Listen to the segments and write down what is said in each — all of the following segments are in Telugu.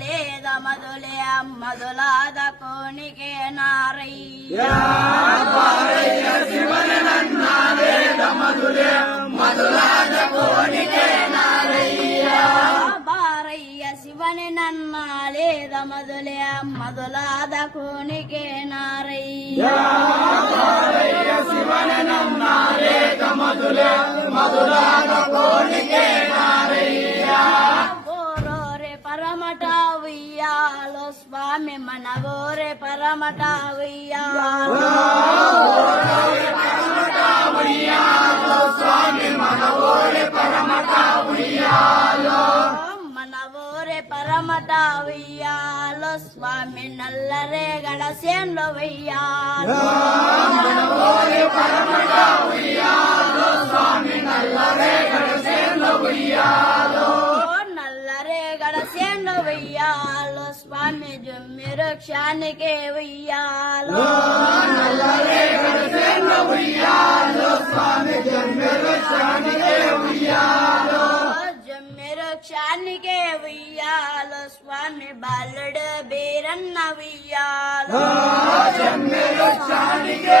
లేదా మధులే మధులాద కోనికే నారయ్య బారయ్య శివని నన్న లేద మధులే మధులాద కోనికే నారయ్య గోరోరే మన గోరే పరమట ఉయ్యాలో పరమట ఉయ్యాలో స్వామి నల్లరే గడసేన్లో వెయ్యాలో. నల్లరే గడసేన్లో స్వామి జమ్మిరు క్షానికే వెయ్యాలో. జమ్మిరు క్షానికే వెయ్యాలో స్వామి బాలుడు బీరన్న వెయ్యాలో. బాలుడు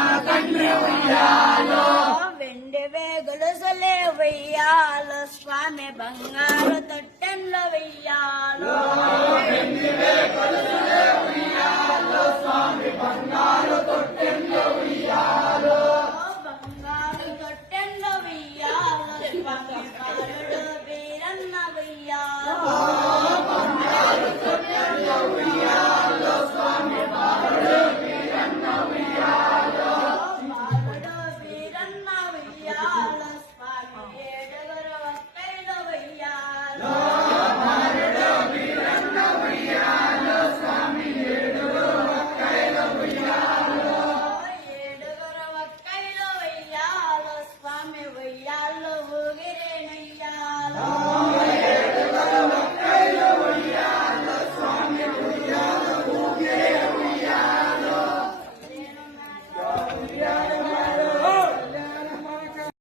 వేగులుసలే వెయ్యాలో స్వామి బంగారు తొట్టెల్లో వెయ్యాలో.